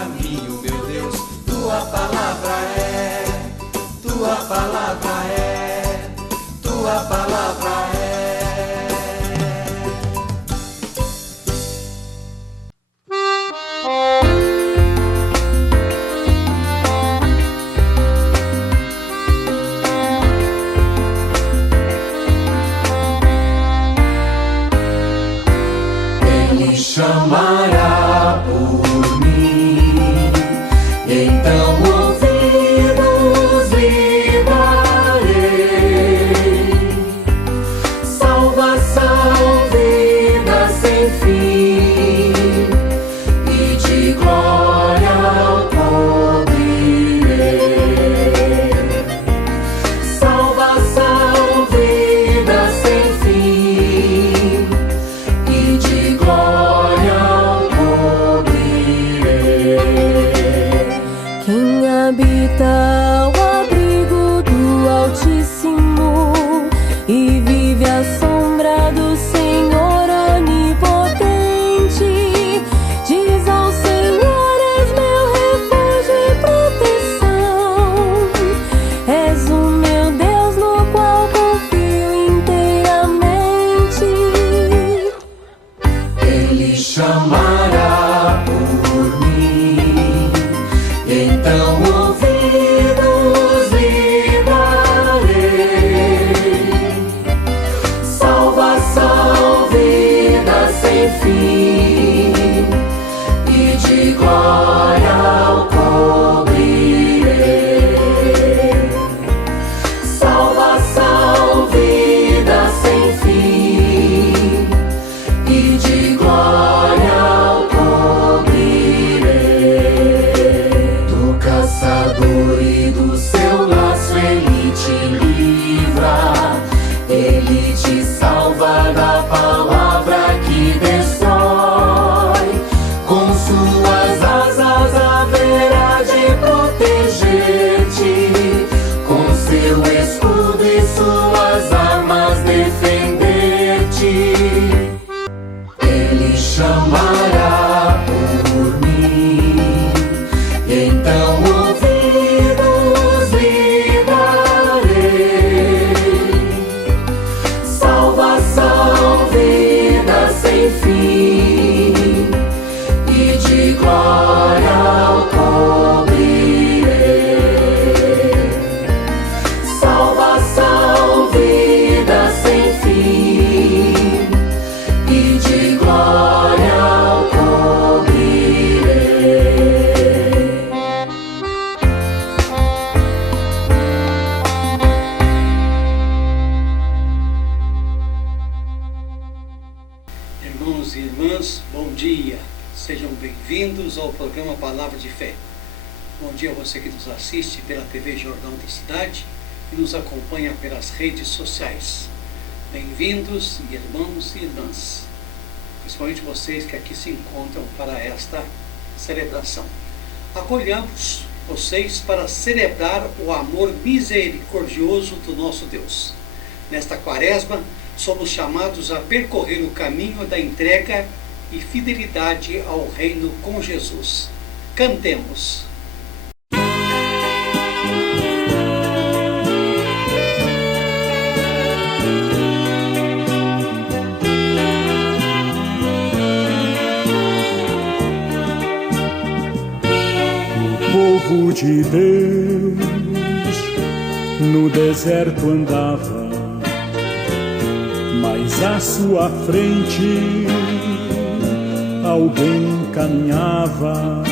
caminho, meu Deus. Tua palavra é, tua palavra é, tua palavra é. Ele chamará por mim, então ouvidos lhe darei. Salvação, vida sem fim, e de glória o cobrirei. Salvação, vida sem fim, e de glória o cobrirei. Quem habita o abrigo do Altíssimo e vive à sombra do Senhor onipotente, diz ao Senhor: és meu refúgio e proteção, és o meu Deus no qual confio inteiramente. Ele chamará por mim, então ouvidos lhe darei. Salvação, vida sem fim, e de glória o cobrirei. Salvação, vida sem fim, e de glória o cobrirei. Do caçador e do seu laço ele te livra, ele te salva da palavra que destrói. Com suas asas haverá de proteger-te, com seu escudo e suas armas defender-te. Ele chamará por mim, então ouvidos lhe darei. Salvação, vida sem fim, e de glória o cobrirei. Salvação, vida sem fim, e de glória o cobrirei. Irmãos e irmãs, bom dia. Sejam bem-vindos ao programa Palavra de Fé. Bom dia a você que nos assiste pela TV Jornal da Cidade e nos acompanha pelas redes sociais. Bem-vindos, irmãos e irmãs, principalmente vocês que aqui se encontram para esta celebração. Acolhamos vocês para celebrar o amor misericordioso do nosso Deus. Nesta quaresma, somos chamados a percorrer o caminho da entrega e fidelidade ao reino com Jesus. Cantemos. O povo de Deus no deserto andava, mas à sua frente alguém caminhava.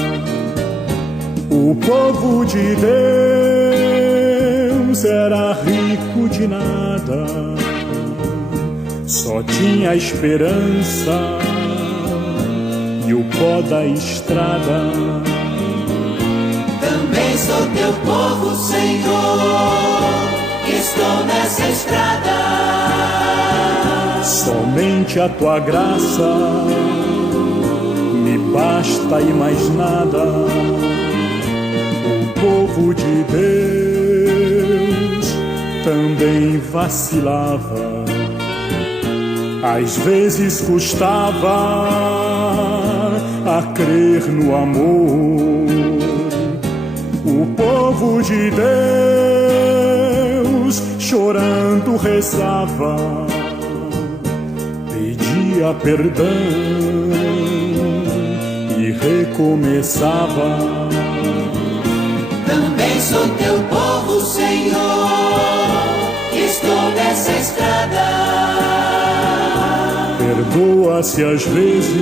O povo de Deus era rico de nada, só tinha esperança e o pó da estrada. Também sou teu povo, Senhor, estou nessa estrada. Somente a tua graça me basta e mais nada. O povo de Deus também vacilava, às vezes custava a crer no amor. povo de Deus, chorando, rezava, pedia perdão e recomeçava. Também sou teu povo, Senhor, estou nessa estrada. Perdoa-se às vezes,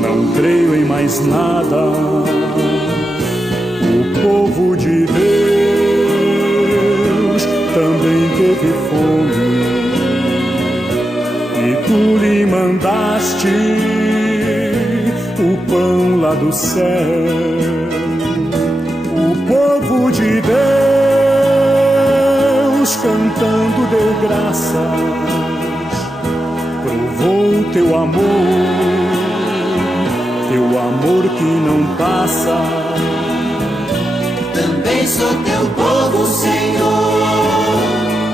não creio em mais nada. O povo de Deus também teve fome e tu lhe mandaste o pão lá do céu. O povo de Deus cantando deu graças, provou teu amor que não passa. Também sou teu povo, Senhor,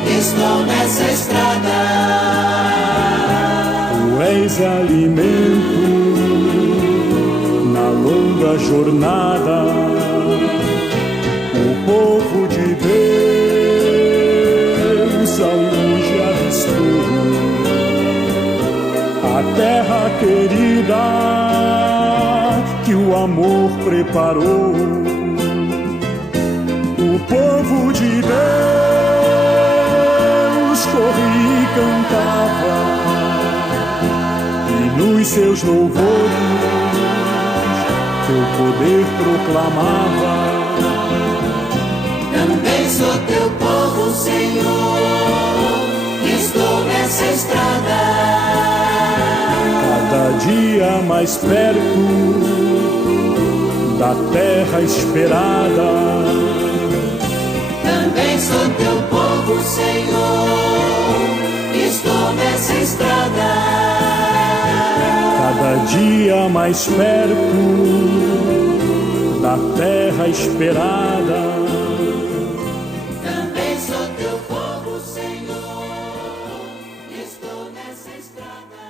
estou nessa estrada. Tu és alimento na longa jornada. O povo de Deus ao longe avistou a terra querida que o amor preparou. O povo de Deus corria e cantava, e nos seus louvores teu poder proclamava. Também sou teu povo, Senhor, estou nessa estrada. Cada dia mais perto da terra esperada. Também sou teu povo, Senhor, estou nessa estrada. Cada dia mais perto da terra esperada. Também sou teu povo, Senhor, estou nessa estrada.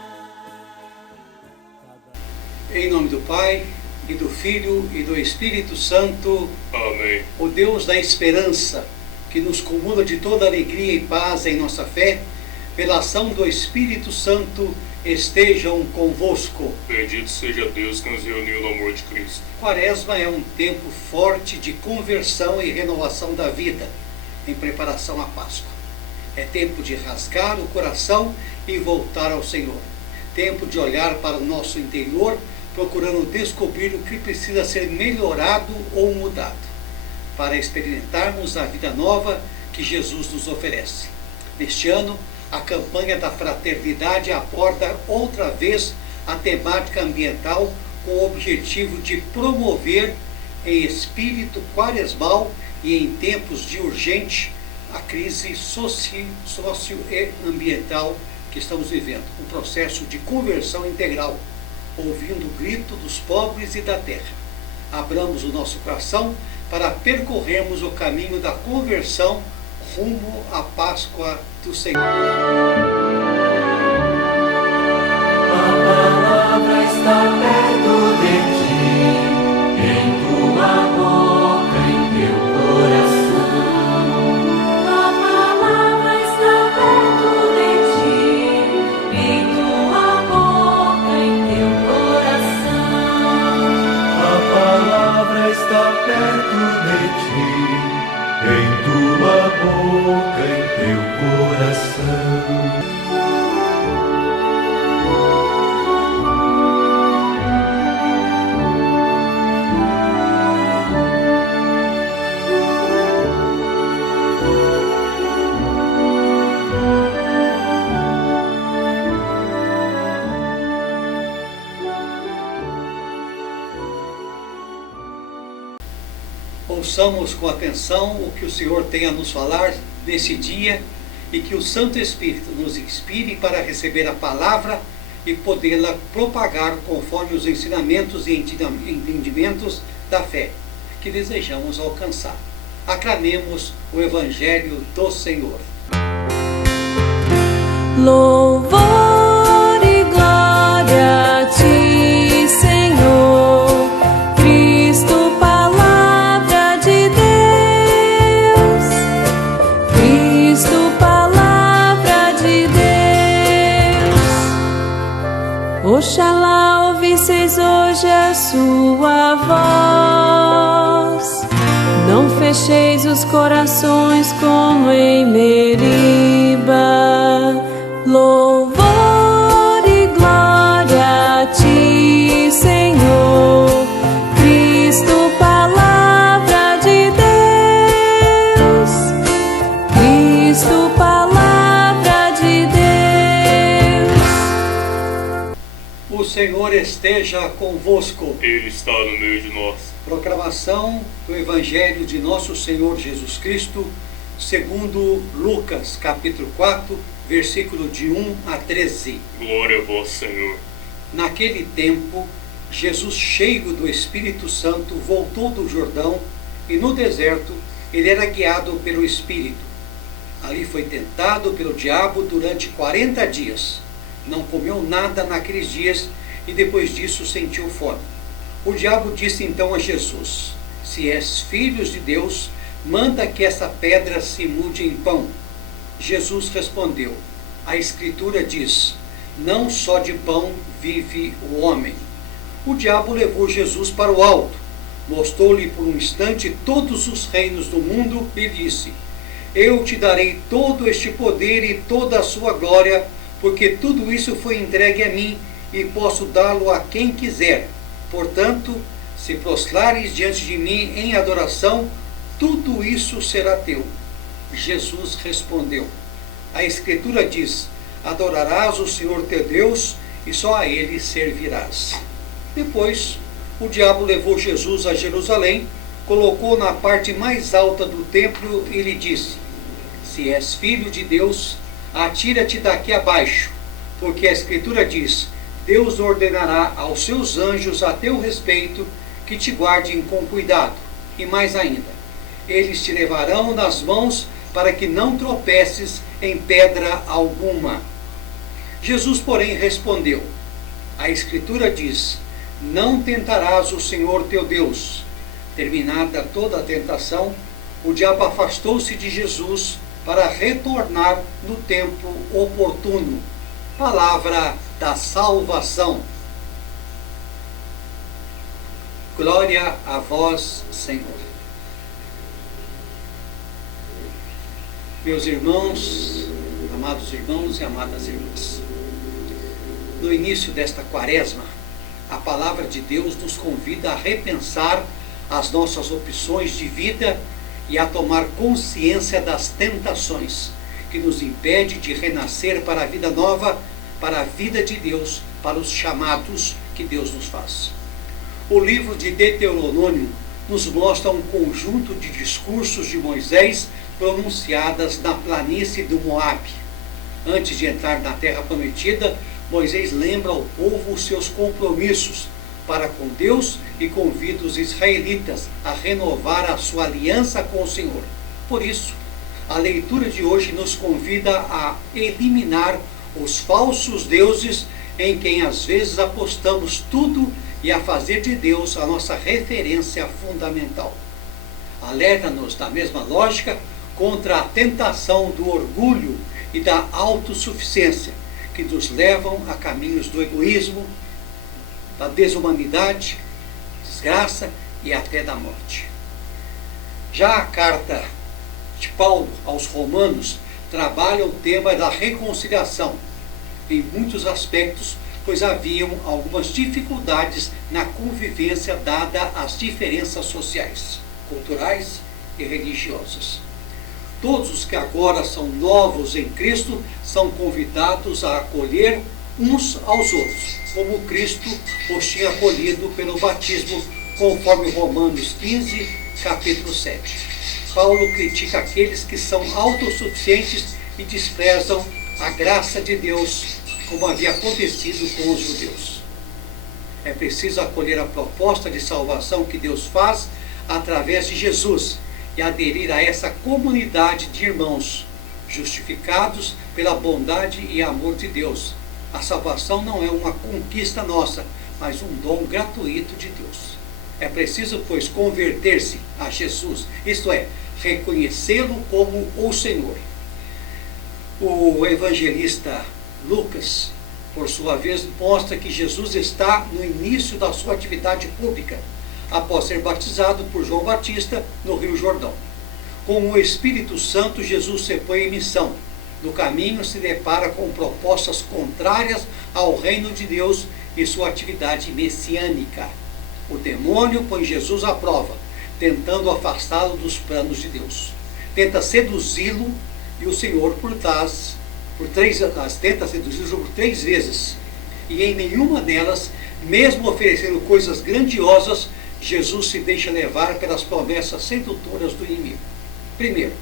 Em nome do Pai, e do Filho, e do Espírito Santo. Amém. O Deus da esperança, que nos cumula de toda alegria e paz em nossa fé, pela ação do Espírito Santo, estejam convosco. Bendito seja Deus que nos reuniu no amor de Cristo. Quaresma é um tempo forte de conversão e renovação da vida, em preparação à Páscoa. É tempo de rasgar o coração e voltar ao Senhor. Tempo de olhar para o nosso interior, procurando descobrir o que precisa ser melhorado ou mudado, para experimentarmos a vida nova que Jesus nos oferece. Neste ano, a campanha da fraternidade aborda outra vez a temática ambiental com o objetivo de promover em espírito quaresmal e em tempos de urgente a crise socioambiental que estamos vivendo, um processo de conversão integral, ouvindo o grito dos pobres e da terra. Abramos o nosso coração para percorrermos o caminho da conversão rumo à Páscoa do Senhor. A palavra está perto de ti, em tua boca, em teu coração. A palavra está perto de ti, em tua boca, em teu coração. A palavra está perto de ti, em tua boca, em teu coração. Ouçamos com atenção o que o Senhor tem a nos falar nesse dia e que o Santo Espírito nos inspire para receber a palavra e podê-la propagar conforme os ensinamentos e entendimentos da fé que desejamos alcançar. Aclamemos o Evangelho do Senhor. Louvor e glória a ti, Senhor, Cristo, palavra de sua voz. Não fecheis os corações como em Meriba. Louvor e glória a ti, Senhor, Cristo, palavra de Deus. Cristo, palavra de Deus. O Senhor esteja convosco. Ele está no meio de nós. Proclamação do Evangelho de Nosso Senhor Jesus Cristo, segundo Lucas, capítulo 4, versículo de 1 a 13. Glória a vós, Senhor. Naquele tempo, Jesus, cheio do Espírito Santo, voltou do Jordão e no deserto ele era guiado pelo Espírito. Ali foi tentado pelo diabo durante 40 dias. Não comeu nada naqueles dias e depois disso sentiu fome. O diabo disse então a Jesus: se és filho de Deus, manda que essa pedra se mude em pão. Jesus respondeu: a Escritura diz, não só de pão vive o homem. O diabo levou Jesus para o alto, mostrou-lhe por um instante todos os reinos do mundo e disse: eu te darei todo este poder e toda a sua glória, porque tudo isso foi entregue a mim e posso dá-lo a quem quiser. Portanto, se prostrares diante de mim em adoração, tudo isso será teu. Jesus respondeu: a Escritura diz, adorarás o Senhor teu Deus e só a Ele servirás. Depois, o diabo levou Jesus a Jerusalém, colocou na parte mais alta do templo e lhe disse: se és filho de Deus, atira-te daqui abaixo, porque a Escritura diz, Deus ordenará aos seus anjos a teu respeito que te guardem com cuidado. E mais ainda, eles te levarão nas mãos para que não tropeces em pedra alguma. Jesus, porém, respondeu: a Escritura diz, não tentarás o Senhor teu Deus. Terminada toda a tentação, o diabo afastou-se de Jesus para retornar no tempo oportuno. Palavra da salvação. Glória a vós, Senhor. Meus irmãos, amados irmãos e amadas irmãs, no início desta quaresma, a palavra de Deus nos convida a repensar as nossas opções de vida e a tomar consciência das tentações que nos impede de renascer para a vida nova, para a vida de Deus, para os chamados que Deus nos faz. O livro de Deuteronômio nos mostra um conjunto de discursos de Moisés pronunciadas na planície do Moabe. Antes de entrar na terra prometida, Moisés lembra ao povo os seus compromissos para com Deus e convida os israelitas a renovar a sua aliança com o Senhor. Por isso, a leitura de hoje nos convida a eliminar os falsos deuses em quem às vezes apostamos tudo e a fazer de Deus a nossa referência fundamental. Alerta-nos, da mesma lógica, contra a tentação do orgulho e da autossuficiência, que nos levam a caminhos do egoísmo, da desumanidade, desgraça e até da morte. Já a carta de Paulo aos Romanos trabalha o tema da reconciliação, em muitos aspectos, pois haviam algumas dificuldades na convivência dada às diferenças sociais, culturais e religiosas. Todos os que agora são novos em Cristo são convidados a acolher uns aos outros, como Cristo os tinha acolhido pelo batismo, conforme Romanos 15, capítulo 7. Paulo critica aqueles que são autossuficientes e desprezam a graça de Deus, como havia acontecido com os judeus. É preciso acolher a proposta de salvação que Deus faz através de Jesus e aderir a essa comunidade de irmãos, justificados pela bondade e amor de Deus. A salvação não é uma conquista nossa, mas um dom gratuito de Deus. É preciso, pois, converter-se a Jesus, isto é, reconhecê-lo como o Senhor. O evangelista Lucas por sua vez, mostra que Jesus está no início da sua atividade pública, após ser batizado por João Batista no Rio Jordão. Com o Espírito Santo, Jesus se põe em missão. No caminho se depara com propostas contrárias ao reino de Deus e sua atividade messiânica. O demônio põe Jesus à prova, tentando afastá-lo dos planos de Deus. Tenta seduzi-lo e o Senhor tenta seduzi-lo por 3 vezes. E em nenhuma delas, mesmo oferecendo coisas grandiosas, Jesus se deixa levar pelas promessas sedutoras do inimigo. Primeiro,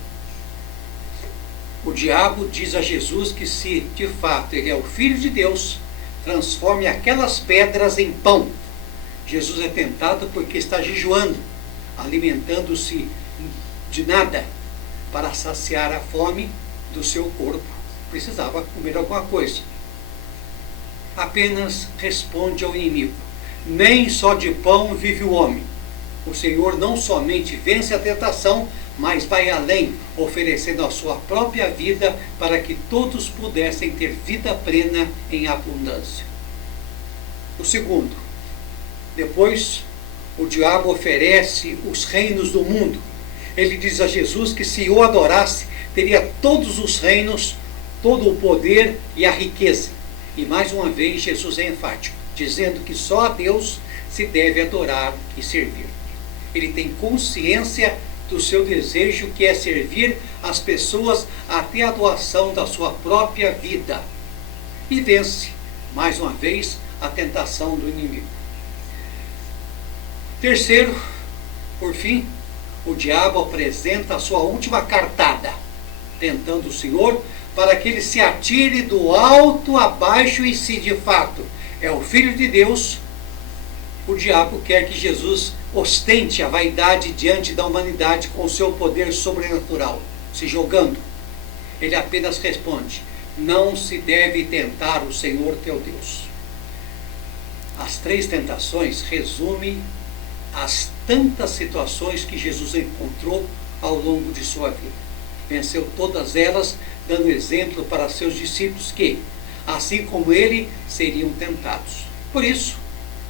o diabo diz a Jesus que se de fato ele é o Filho de Deus, transforme aquelas pedras em pão. Jesus é tentado porque está jejuando, alimentando-se de nada para saciar a fome do seu corpo. Precisava comer alguma coisa. Apenas responde ao inimigo: nem só de pão vive o homem. O Senhor não somente vence a tentação, mas vai além, oferecendo a sua própria vida para que todos pudessem ter vida plena em abundância. O segundo, depois o diabo oferece os reinos do mundo. Ele diz a Jesus que se o adorasse, teria todos os reinos, todo o poder e a riqueza. E mais uma vez Jesus é enfático, dizendo que só a Deus se deve adorar e servir. Ele tem consciência do seu desejo, que é servir as pessoas até a doação da sua própria vida. E vence, mais uma vez, a tentação do inimigo. Terceiro, por fim, o diabo apresenta a sua última cartada, tentando o Senhor para que ele se atire do alto abaixo e, se de fato é o Filho de Deus, o diabo quer que Jesus ostente a vaidade diante da humanidade com o seu poder sobrenatural, se jogando. Ele apenas responde: não se deve tentar o Senhor teu Deus. As 3 tentações resumem as tantas situações que Jesus encontrou ao longo de sua vida. Venceu todas elas, dando exemplo para seus discípulos que, assim como ele, seriam tentados. Por isso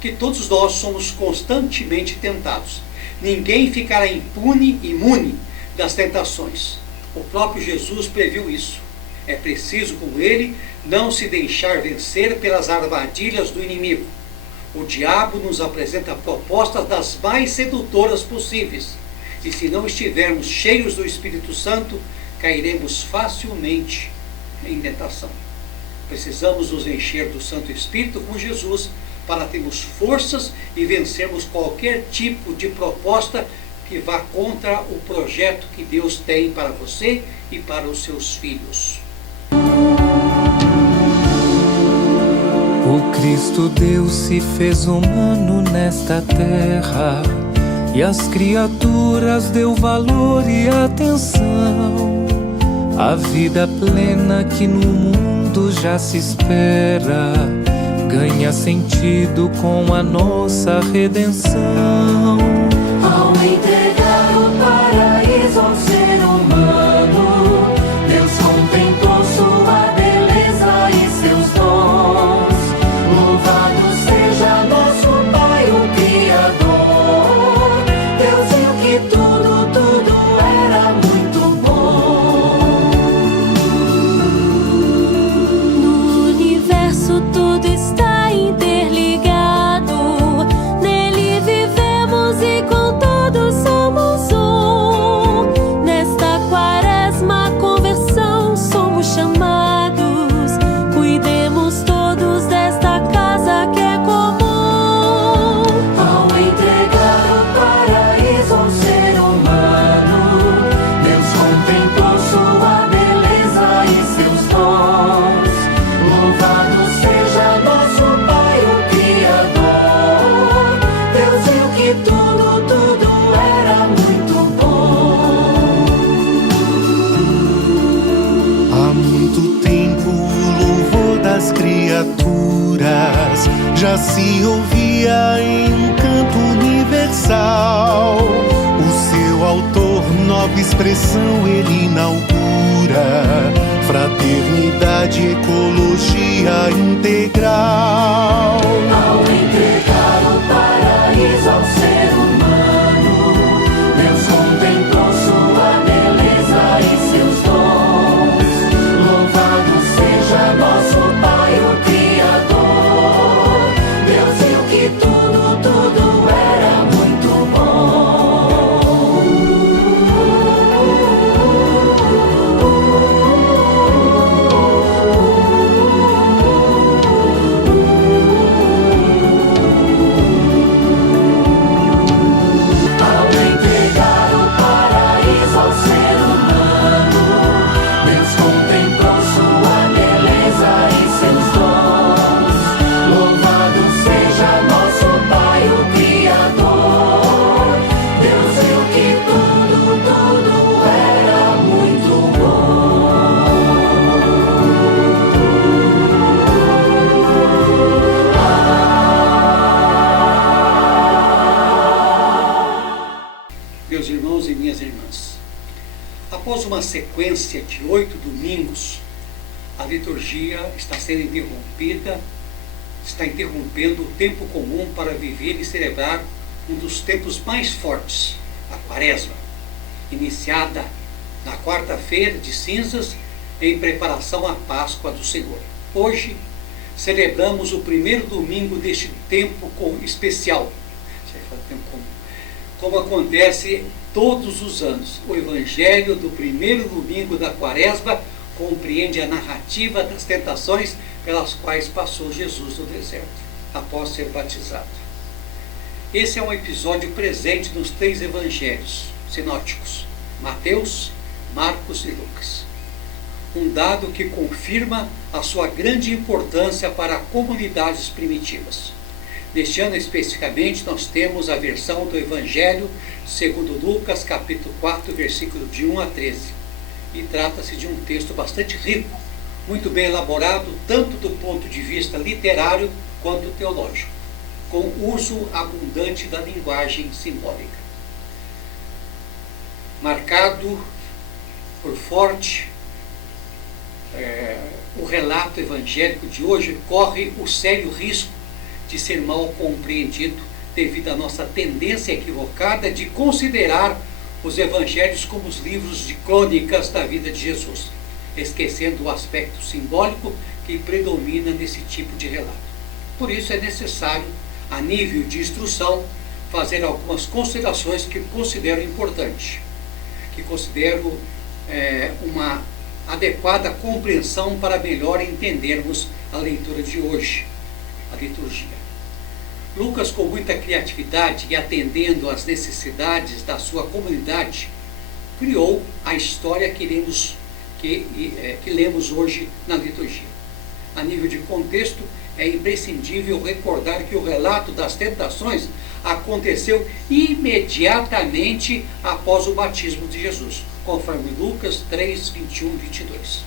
que todos nós somos constantemente tentados. Ninguém ficará imune das tentações. O próprio Jesus previu isso. É preciso, como ele, não se deixar vencer pelas armadilhas do inimigo. O diabo nos apresenta propostas das mais sedutoras possíveis. E se não estivermos cheios do Espírito Santo, cairemos facilmente em tentação. Precisamos nos encher do Santo Espírito com Jesus para termos forças e vencermos qualquer tipo de proposta que vá contra o projeto que Deus tem para você e para os seus filhos. O Cristo Deus se fez humano nesta terra, e às criaturas deu valor e atenção. A vida plena que no mundo já se espera ganha sentido com a nossa redenção. Ao entregar o paraíso ao ser humano, Deus contemplou sua beleza e seus dons. Louvado seja nosso Pai, o Criador. Deus viu que tudo era muito bom. No universo tudo está interligado. Nele vivemos e com todos somos um. Nesta quaresma conversão somos chamados. Cuidemos todos desta casa que é comum. Ao entregar o paraíso ao ser humano, Deus contemplou sua beleza e seus dons. Louvado seja nosso Pai, o Criador. Deus viu que tudo era muito bom. Há muito tempo o louvor das criaturas já se ouvia em um canto universal. O seu autor, nova expressão, ele inaugura, fraternidade, ecologia integral. Ao entregar o paraíso ao ser humano, Deus contemplou sua beleza e seus dons. Louvado seja nosso Pai, o Criador. Deus viu que tudo era muito Após uma sequência de 8 domingos, a liturgia está sendo interrompida, está interrompendo o tempo comum para viver e celebrar um dos tempos mais fortes, a Quaresma, iniciada na quarta-feira de cinzas em preparação à Páscoa do Senhor. Hoje, celebramos o primeiro domingo deste tempo especial, como acontece todos os anos. O Evangelho do primeiro domingo da Quaresma compreende a narrativa das tentações pelas quais passou Jesus no deserto, após ser batizado. Esse é um episódio presente nos 3 evangelhos sinóticos, Mateus, Marcos e Lucas. Um dado que confirma a sua grande importância para comunidades primitivas. Neste ano especificamente, nós temos a versão do Evangelho segundo Lucas, capítulo 4, versículo de 1 a 13. E trata-se de um texto bastante rico, muito bem elaborado, tanto do ponto de vista literário quanto teológico, com uso abundante da linguagem simbólica. Marcado por forte, o relato evangélico de hoje corre o sério risco de ser mal compreendido devido à nossa tendência equivocada de considerar os evangelhos como os livros de crônicas da vida de Jesus, esquecendo o aspecto simbólico que predomina nesse tipo de relato. Por isso é necessário, a nível de instrução, fazer algumas considerações que considero importantes, que considero uma adequada compreensão para melhor entendermos a leitura de hoje, a liturgia. Lucas, com muita criatividade e atendendo às necessidades da sua comunidade, criou a história que lemos hoje na liturgia. A nível de contexto, é imprescindível recordar que o relato das tentações aconteceu imediatamente após o batismo de Jesus, conforme Lucas 3, 21 e 22.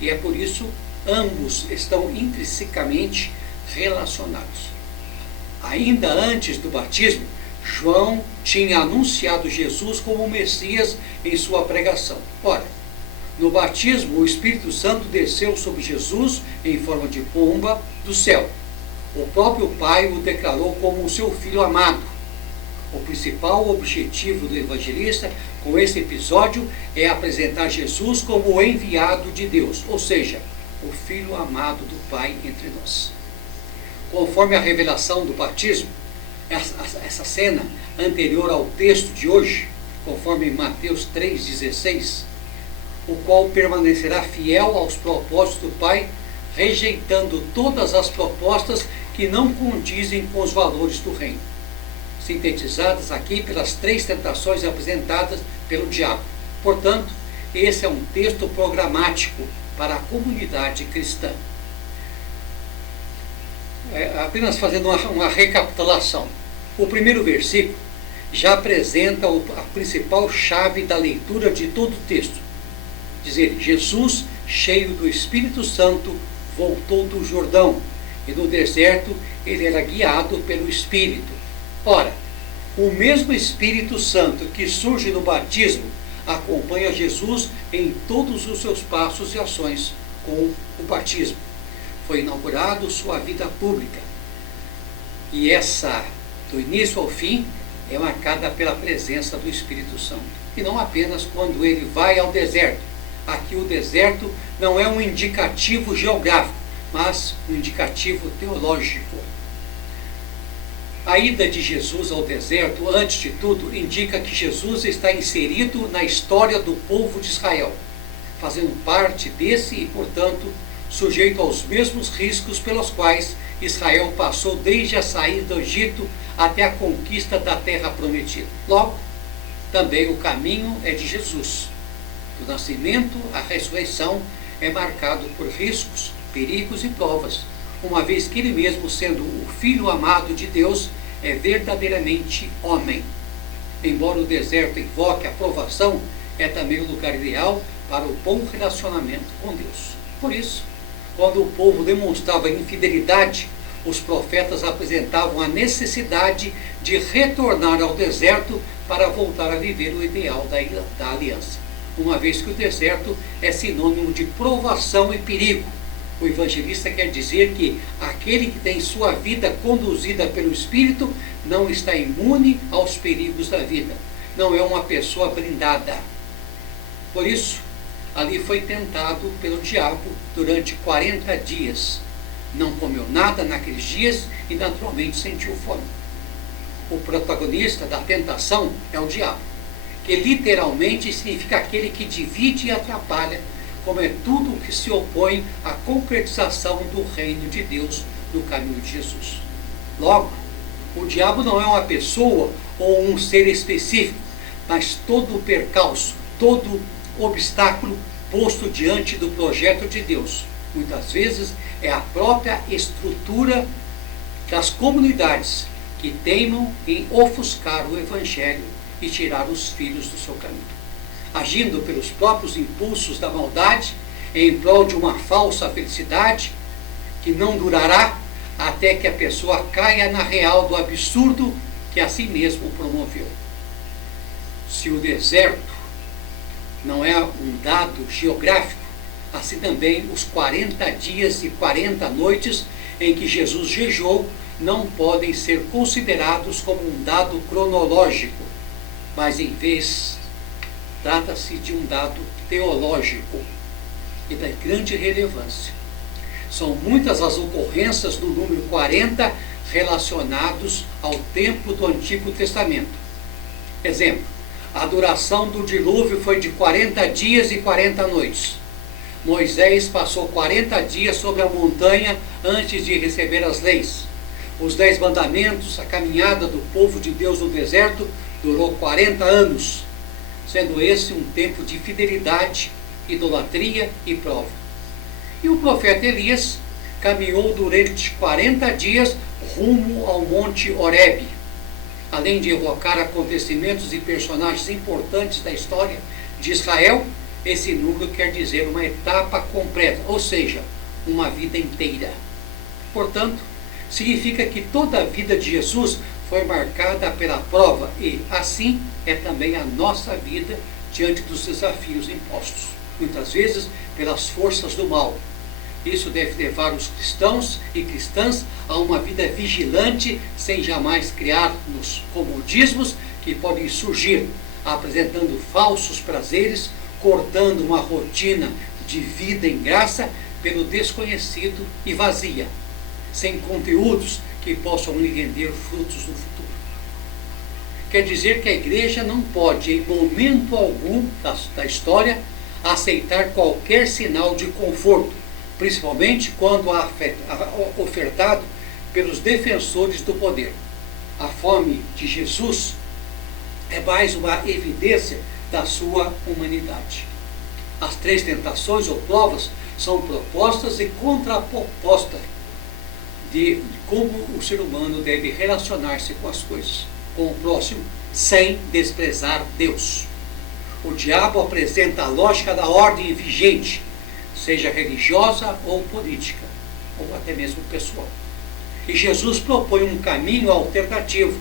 E é por isso ambos estão intrinsecamente relacionados. Ainda antes do batismo, João tinha anunciado Jesus como o Messias em sua pregação. Ora, no batismo, o Espírito Santo desceu sobre Jesus em forma de pomba do céu. O próprio Pai o declarou como o seu Filho amado. O principal objetivo do evangelista com esse episódio é apresentar Jesus como o enviado de Deus, ou seja, o Filho amado do Pai entre nós. Conforme a revelação do batismo, essa cena anterior ao texto de hoje, conforme Mateus 3,16, o qual permanecerá fiel aos propósitos do Pai, rejeitando todas as propostas que não condizem com os valores do reino, sintetizadas aqui pelas 3 tentações apresentadas pelo diabo. Portanto, esse é um texto programático para a comunidade cristã. Apenas fazendo uma recapitulação. O primeiro versículo já apresenta a principal chave da leitura de todo o texto. Diz ele: Jesus, cheio do Espírito Santo, voltou do Jordão, e no deserto ele era guiado pelo Espírito. Ora, o mesmo Espírito Santo que surge no batismo acompanha Jesus em todos os seus passos e ações com o batismo. Foi inaugurado sua vida pública. E essa, do início ao fim, é marcada pela presença do Espírito Santo. E não apenas quando ele vai ao deserto. Aqui o deserto não é um indicativo geográfico, mas um indicativo teológico. A ida de Jesus ao deserto, antes de tudo, indica que Jesus está inserido na história do povo de Israel, fazendo parte desse e, portanto, sujeito aos mesmos riscos pelos quais Israel passou desde a saída do Egito até a conquista da terra prometida. Logo, também o caminho é de Jesus. Do nascimento à ressurreição é marcado por riscos, perigos e provas, uma vez que ele mesmo, sendo o Filho amado de Deus, é verdadeiramente homem. Embora o deserto invoque a provação, é também o lugar ideal para o bom relacionamento com Deus. Por isso, quando o povo demonstrava infidelidade, os profetas apresentavam a necessidade de retornar ao deserto para voltar a viver o ideal da aliança, uma vez que o deserto é sinônimo de provação e perigo. O evangelista quer dizer que aquele que tem sua vida conduzida pelo Espírito não está imune aos perigos da vida, não é uma pessoa blindada. Por isso, ali foi tentado pelo diabo durante 40 dias. Não comeu nada naqueles dias e naturalmente sentiu fome. O protagonista da tentação é o diabo, que literalmente significa aquele que divide e atrapalha, como é tudo o que se opõe à concretização do reino de Deus no caminho de Jesus. Logo, o diabo não é uma pessoa ou um ser específico, mas todo o percalço, todo obstáculo posto diante do projeto de Deus. Muitas vezes é a própria estrutura das comunidades que teimam em ofuscar o Evangelho e tirar os filhos do seu caminho, agindo pelos próprios impulsos da maldade em prol de uma falsa felicidade que não durará até que a pessoa caia na real do absurdo que a si mesmo promoveu. Se o deserto não é um dado geográfico, assim também os 40 dias e 40 noites em que Jesus jejuou não podem ser considerados como um dado cronológico, mas em vez trata-se de um dado teológico e da grande relevância. São muitas as ocorrências do número 40 relacionados ao tempo do Antigo Testamento. Exemplo, a duração do dilúvio foi de 40 dias e 40 noites. Moisés passou 40 dias sobre a montanha antes de receber as leis. Os 10 mandamentos, a caminhada do povo de Deus no deserto, durou 40 anos, sendo esse um tempo de fidelidade, idolatria e prova. E o profeta Elias caminhou durante 40 dias rumo ao Monte Horebe. Além de evocar acontecimentos e personagens importantes da história de Israel, esse número quer dizer uma etapa completa, ou seja, uma vida inteira. Portanto, significa que toda a vida de Jesus foi marcada pela prova e, assim, é também a nossa vida diante dos desafios impostos, muitas vezes pelas forças do mal. Isso deve levar os cristãos e cristãs a uma vida vigilante, sem jamais criar nos comodismos que podem surgir, apresentando falsos prazeres, cortando uma rotina de vida em graça pelo desconhecido e vazia, sem conteúdos que possam lhe render frutos no futuro. Quer dizer que a igreja não pode, em momento algum da história, aceitar qualquer sinal de conforto, principalmente quando ofertado pelos defensores do poder. A fome de Jesus é mais uma evidência da sua humanidade. As 3 tentações ou provas são propostas e contrapropostas de como o ser humano deve relacionar-se com as coisas, com o próximo, sem desprezar Deus. O diabo apresenta a lógica da ordem vigente, seja religiosa ou política, ou até mesmo pessoal. E Jesus propõe um caminho alternativo,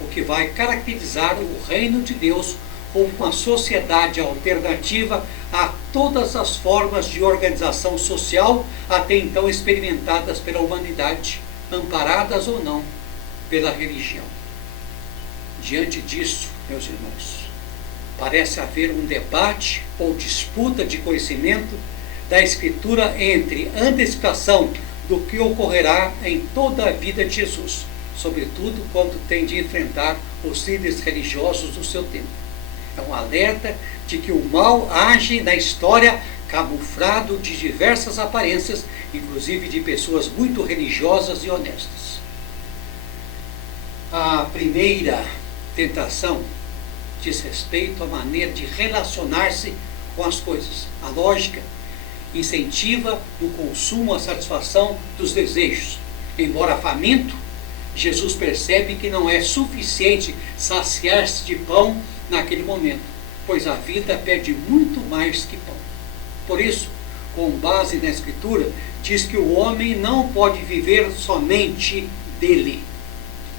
o que vai caracterizar o reino de Deus como uma sociedade alternativa a todas as formas de organização social até então experimentadas pela humanidade, amparadas ou não pela religião. Diante disso, meus irmãos, parece haver um debate ou disputa de conhecimento da Escritura entre antecipação do que ocorrerá em toda a vida de Jesus, sobretudo quando tem de enfrentar os líderes religiosos do seu tempo. É um alerta de que o mal age na história camuflado de diversas aparências, inclusive de pessoas muito religiosas e honestas. A primeira tentação diz respeito à maneira de relacionar-se com as coisas. A lógica incentiva no consumo a satisfação dos desejos. Embora faminto, Jesus percebe que não é suficiente saciar-se de pão naquele momento, pois a vida pede muito mais que pão. Por isso, com base na Escritura, diz que o homem não pode viver somente dele.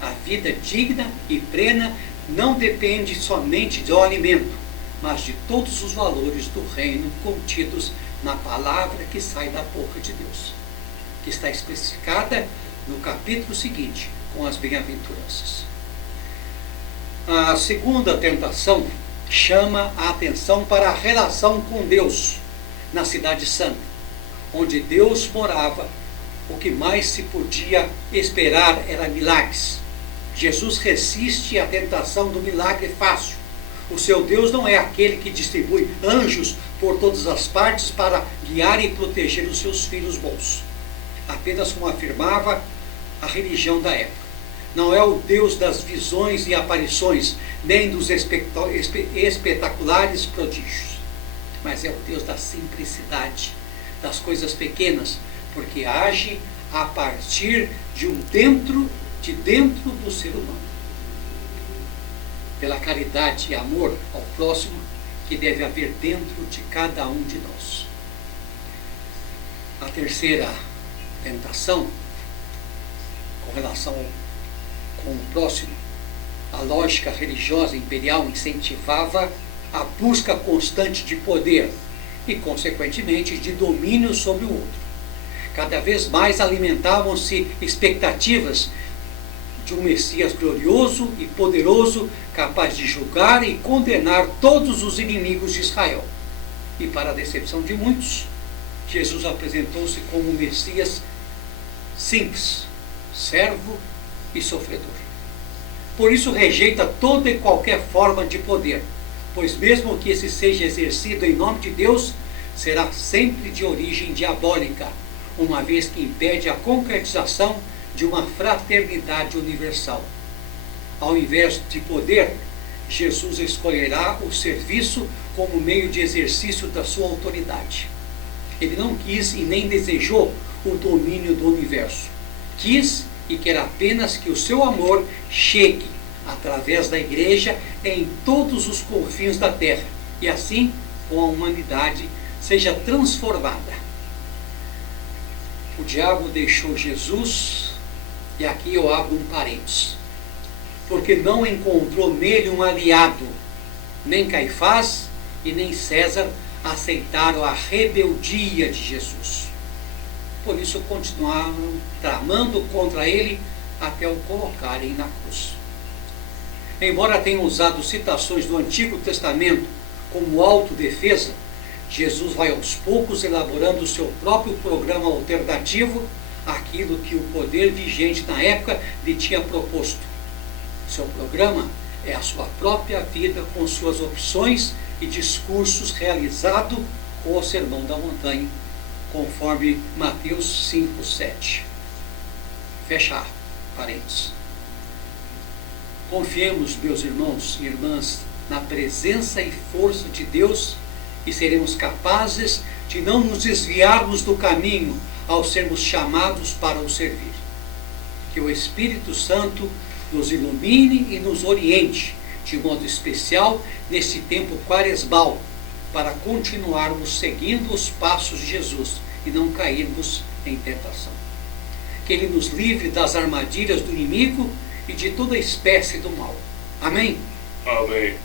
A vida digna e plena não depende somente do alimento, mas de todos os valores do reino contidos na palavra que sai da boca de Deus, que está especificada no capítulo seguinte, com as bem-aventuranças. A segunda tentação chama a atenção para a relação com Deus na Cidade Santa, onde Deus morava. O que mais se podia esperar era milagres. Jesus resiste à tentação do milagre fácil. O seu Deus não é aquele que distribui anjos por todas as partes para guiar e proteger os seus filhos bons. Apenas como afirmava a religião da época. Não é o Deus das visões e aparições, nem dos espetaculares prodígios, mas é o Deus da simplicidade, das coisas pequenas, porque age a partir de dentro do ser humano. Pela caridade e amor ao próximo que deve haver dentro de cada um de nós. A terceira tentação, com relação com o próximo, a lógica religiosa imperial incentivava a busca constante de poder e, consequentemente, de domínio sobre o outro. Cada vez mais alimentavam-se expectativas de um Messias glorioso e poderoso, capaz de julgar e condenar todos os inimigos de Israel. E, para a decepção de muitos, Jesus apresentou-se como um Messias simples, servo e sofredor. Por isso rejeita toda e qualquer forma de poder, pois mesmo que esse seja exercido em nome de Deus, será sempre de origem diabólica, uma vez que impede a concretização de uma fraternidade universal. Ao invés de poder, Jesus escolherá o serviço como meio de exercício da sua autoridade. Ele não quis e nem desejou o domínio do universo. Quis e quer apenas que o seu amor chegue, através da igreja, em todos os confins da terra, e assim, com a humanidade, seja transformada. O diabo deixou Jesus, e aqui eu abro um parênteses, porque não encontrou nele um aliado. Nem Caifás e nem César aceitaram a rebeldia de Jesus. Por isso continuaram tramando contra ele até o colocarem na cruz. Embora tenham usado citações do Antigo Testamento como autodefesa, Jesus vai aos poucos elaborando o seu próprio programa alternativo àquilo que o poder vigente na época lhe tinha proposto. Seu programa é a sua própria vida com suas opções e discursos realizado com o Sermão da Montanha, conforme Mateus 5:7. Fecha parênteses. Confiemos, meus irmãos e irmãs, na presença e força de Deus e seremos capazes de não nos desviarmos do caminho ao sermos chamados para o servir. Que o Espírito Santo nos ilumine e nos oriente, de modo especial neste tempo quaresmal, para continuarmos seguindo os passos de Jesus e não cairmos em tentação. Que Ele nos livre das armadilhas do inimigo e de toda espécie do mal. Amém? Amém.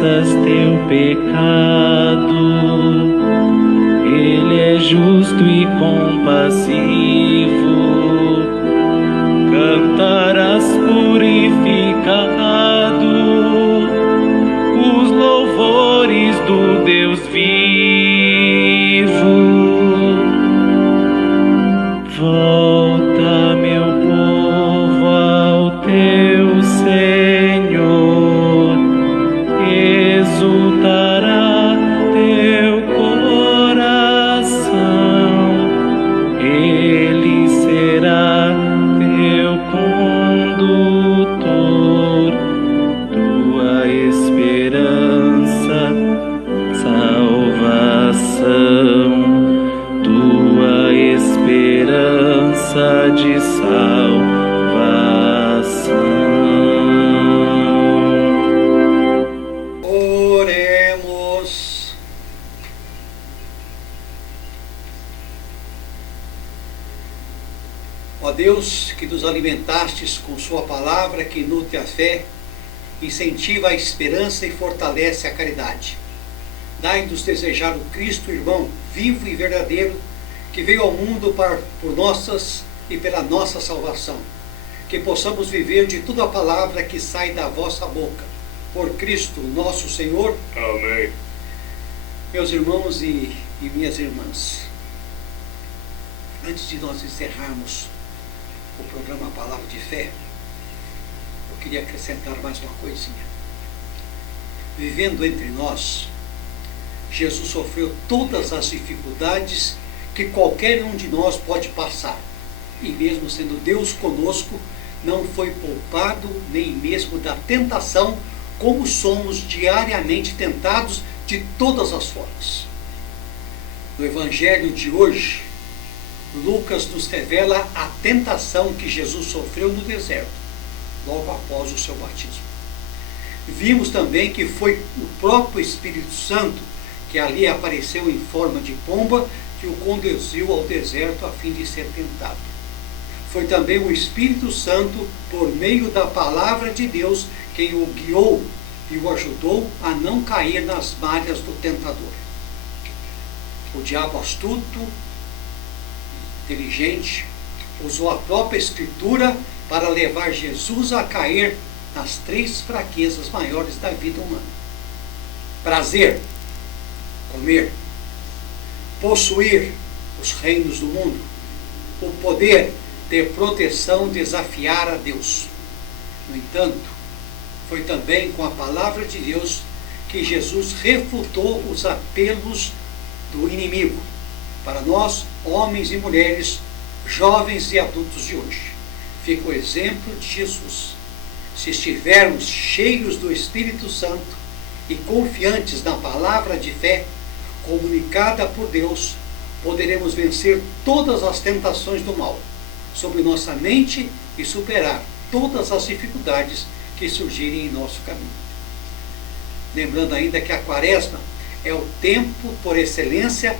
confessas teu pecado, Ele é justo e compassivo, cantarás purificado os louvores do Deus vivo. Volta, meu povo, ao teu Senhor, exultará teu coração, Ele será teu condutor, tua esperança, salvação, tua esperança de salvação. Oremos. Ó Deus, que nos alimentastes com sua palavra, que nutre a fé, incentiva a esperança e fortalece a caridade. Dai-nos desejar o Cristo, irmão, vivo e verdadeiro, que veio ao mundo por nossas e pela nossa salvação. Que possamos viver de toda a palavra que sai da vossa boca. Por Cristo, nosso Senhor. Amém. Meus irmãos e minhas irmãs, antes de nós encerrarmos o programa Palavra de Fé, eu queria acrescentar mais uma coisinha. Vivendo entre nós, Jesus sofreu todas as dificuldades que qualquer um de nós pode passar. E mesmo sendo Deus conosco, não foi poupado nem mesmo da tentação, como somos diariamente tentados de todas as formas. No Evangelho de hoje, Lucas nos revela a tentação que Jesus sofreu no deserto, logo após o seu batismo. Vimos também que foi o próprio Espírito Santo que ali apareceu em forma de pomba, que o conduziu ao deserto a fim de ser tentado. Foi também o Espírito Santo, por meio da palavra de Deus, quem o guiou e o ajudou a não cair nas malhas do tentador. O diabo astuto, inteligente, usou a própria Escritura para levar Jesus a cair nas 3 fraquezas maiores da vida humana: prazer, comer; possuir os reinos do mundo; o poder, ter proteção, desafiar a Deus. No entanto, foi também com a palavra de Deus que Jesus refutou os apelos do inimigo para nós, homens e mulheres, jovens e adultos de hoje. Fica o exemplo de Jesus. Se estivermos cheios do Espírito Santo e confiantes na palavra de fé comunicada por Deus, poderemos vencer todas as tentações do mal sobre nossa mente e superar todas as dificuldades que surgirem em nosso caminho. Lembrando ainda que a Quaresma é o tempo por excelência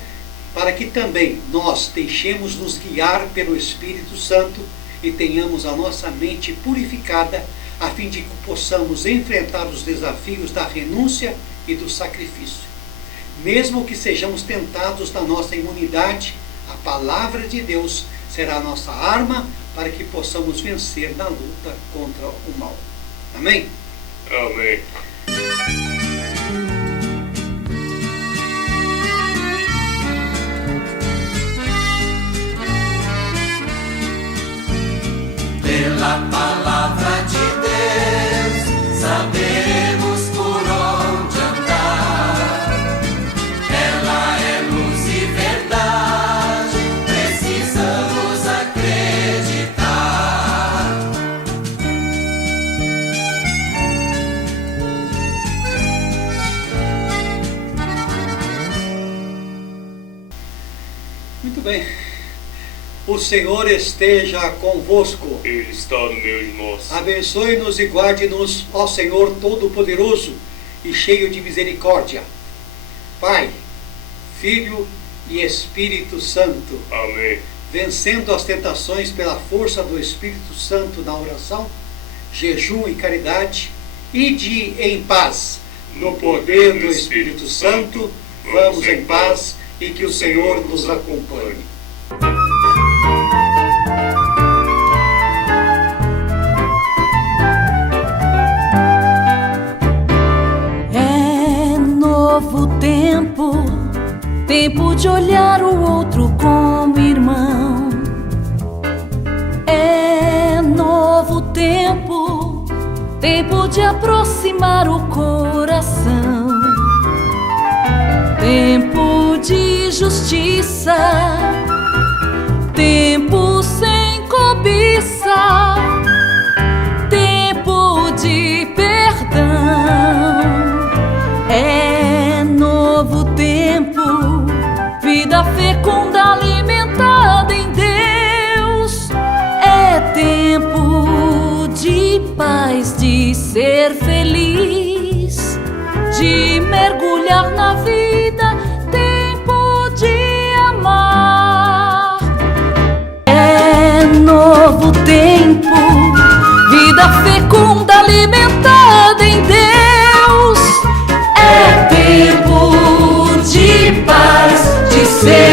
para que também nós deixemos nos guiar pelo Espírito Santo e tenhamos a nossa mente purificada, a fim de que possamos enfrentar os desafios da renúncia e do sacrifício. Mesmo que sejamos tentados na nossa imunidade, a palavra de Deus será a nossa arma para que possamos vencer na luta contra o mal. Amém? Amém. Pela palavra de Deus, saberemos por onde andar. Ela é luz e verdade, precisamos acreditar. Muito bem. O Senhor esteja convosco. Ele está no meio de nós. Abençoe-nos e guarde-nos, ó Senhor Todo-Poderoso e cheio de misericórdia. Pai, Filho e Espírito Santo. Amém. Vencendo as tentações pela força do Espírito Santo na oração, jejum e caridade, ide em paz. no poder do Espírito Santo, vamos em paz e que o Senhor nos acompanhe. É novo tempo, tempo de olhar o outro como irmão. É novo tempo, tempo de aproximar o coração. Tempo de justiça, tempo sem cobiça, tempo de perdão. É novo tempo, vida fecunda alimentada em Deus. É tempo de paz, de ser feliz, de mergulhar na vida, tempo de amar. É novo tempo, vida fecunda alimentada em Deus. É tempo de paz, de ser